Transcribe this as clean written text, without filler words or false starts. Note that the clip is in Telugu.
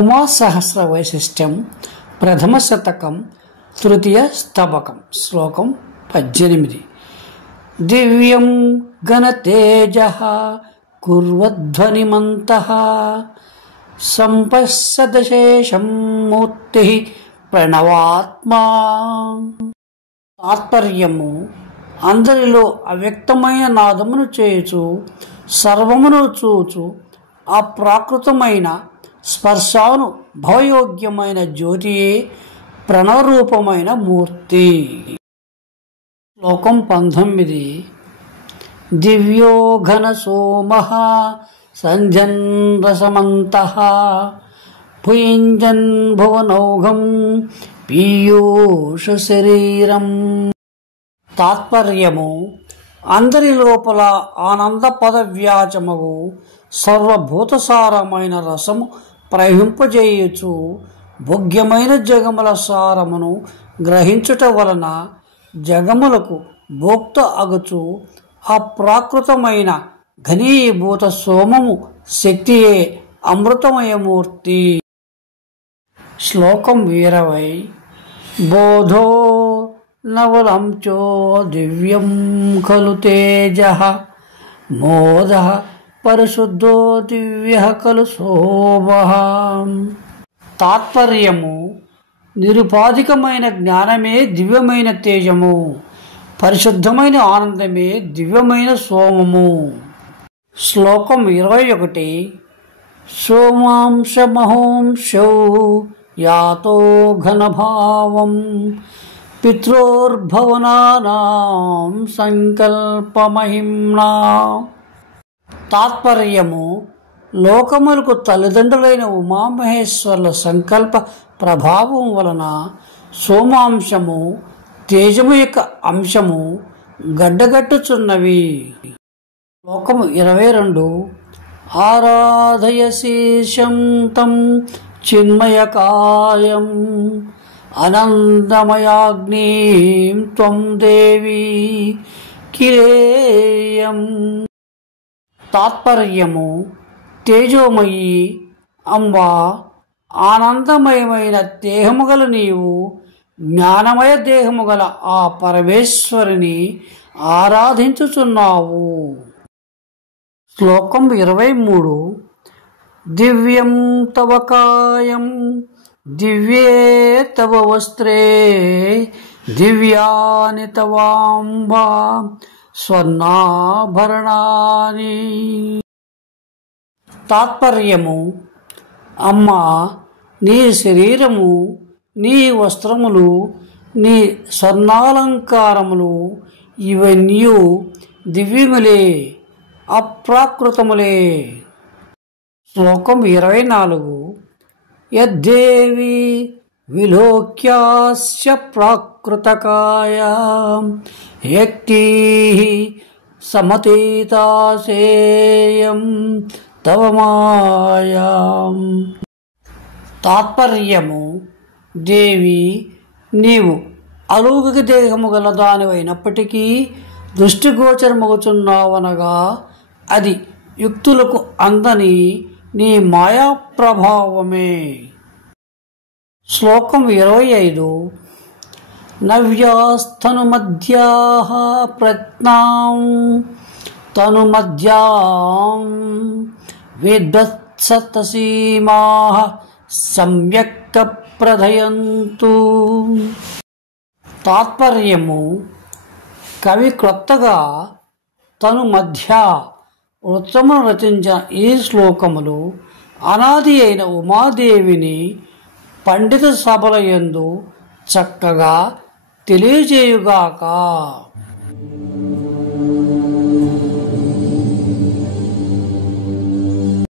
ఉమాసహస్ర వైశిష్ట్యం ప్రథమ శతకం తృతీయ స్తబకం శ్లోకం 18. దివ్యం ఘనతేజః కుర్వధ్వనిమంతః సంపశ్యదశేషం మూర్తి ప్రణవాత్మా. తాత్పర్యము: అందరిలో అవ్యక్తమైన నాదమును చేయుచు సర్వమును చూచు అప్రాకృతమైన స్పర్శాను భవయోగ్యమైన జ్యోతియే ప్రణవరూపమైన మూర్తి. శ్లోకం 19. దివ్యో ఘన సోమః సంధ్యన్ రసమంతః భుయింజన్ భువనౌఘం పీయూష శరీరం. తాత్పర్యము: అందరి లోపల ఆనంద పదవ్యాచమగు సర్వభూతసారమైన రసము ప్రవహింపజేయుచు భోగ్యమైన జగముల సారమును గ్రహించుట వలన జగములకు భోక్త అగుచు అప్రాకృతమైన ఘనీభూత సోమము శక్తియే అమృతమయమూర్తి. శ్లోకం 20. బోధో నవలంచో దివ్యం ఖలు తేజః మోదః పరిశుద్ధో దివ్యః ఖలు శోభః. తాత్పర్యము: నిరుపాధికమైన జ్ఞానమే దివ్యమైన తేజము, పరిశుద్ధమైన ఆనందమే దివ్యమైన సోమము. శ్లోకం 21. సోమాంశమహోంశౌ యాతో ఘనభావం పితృర్భవనానాం సంకల్పమహిమ్నా. తాత్పర్యము: లోకములకు తల్లిదండ్రులైన ఉమామహేశ్వరుల సంకల్ప ప్రభావం వలన సోమాంశము తేజము యొక్క అంశము గడ్డగట్టుచున్నవి. శ్లోకము 22. ఆరాధయ శీర్షం తం చిన్మయకాయం అనందమయాగ్నిం త్వం దేవి కిరేయం. తాత్పర్యము: తేజోమయి అంబా, ఆనందమయమైన దేహముగల నీవు జ్ఞానమయ దేహముగల ఆ పరమేశ్వరుని ఆరాధించుచున్నావు. శ్లోకం 23. దివ్యం తవ కాయం దివ్యే తవ వస్త్రే దివ్యాని తవాంబా స్వర్ణాభరణాని. తాత్పర్యము: అమ్మా, నీ శరీరము, నీ వస్త్రములు, నీ స్వర్ణాలంకారములు ఇవన్నీ దివ్యములే, అప్రాకృతములే. శ్లోకం 24. యద్దేవి విలోక్యాస్య ప్రాకృతకాయ యక్తి సమతీతాసేయం తవ మాయాం. తాత్పర్యము: దేవి, నీవు అలౌకిక దేహము గల దానివైనప్పటికీ దృష్టిగోచరమగుచున్నావనగా అది యుక్తులకు అందని నీ మాయా ప్రభావమే. శ్లోకం 25. నవ్యాస్తనుమధ్యాః ప్రజ్ఞాం తనుమధ్యాం విద్వత్సతసీమాః సమ్యక్ ప్రధయంతు. తాత్పర్యము: కవి క్రొత్తగా తను మధ్య వృత్తమును రచించిన ఈ శ్లోకములు అనాది అయిన ఉమాదేవిని పండిత సభల యందు చక్కగా తెలియజేయుగాక.